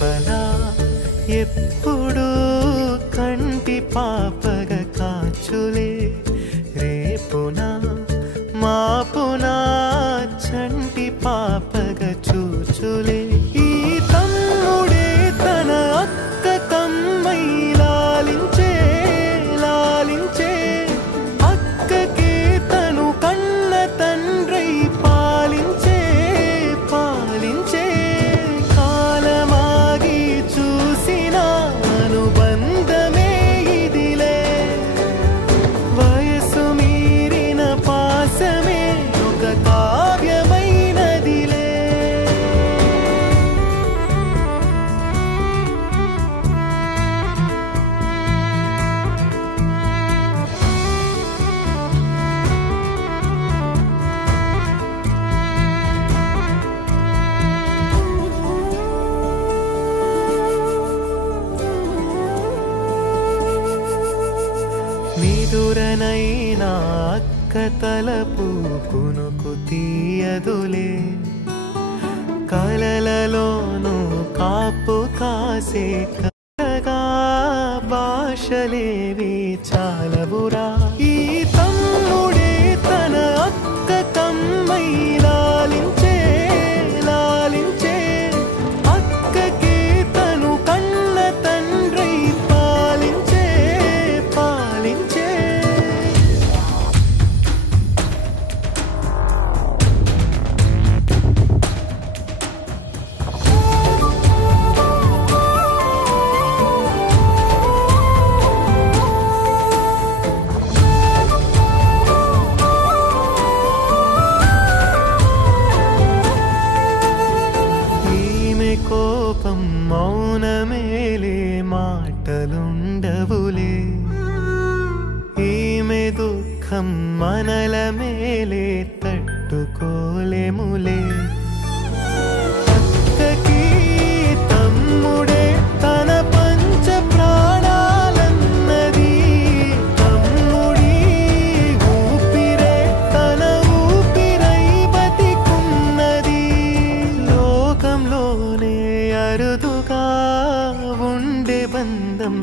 రెప్పలా ఎప్పుడు కంటి పాపగా కాచులే రేపునా మాపునా చంటి పాపగా చూచులే ఈ తమ్ముడే తన అక్క కమ్మై లాలించే లాలించే అక్కకే తను కన్న తండ్రై పాలించే పాలించే కాలమాగి చూసిన అనుబంధమే ఇదిలే వయసు మీరిన పాసమే ఒక కావ్యమైనదిలే నిదురనైనా అక్క తలపు కునుకు తీయదులే కలలలోనూ కాపు కాసే కలగా భాషలేవి చాలవురా ఈ తమ్ముడే తన అక్క కమ్మై లాలించే లాలించే అక్కకే తను కన్న తండ్రై పాలించే పాలించే ఈమె కోపం మౌనమేలే మాటలుండవులే ఈమె దుఃఖం మనల మేలే తట్టుకోలేములే అక్కకి తమ్ముడే తన పంచ ప్రాణాలన్నది తమ్ముడి ఊపిరే తన ఊపిరై బతికున్నది లోకంలోనే అరుదుగా ఉండే బంధం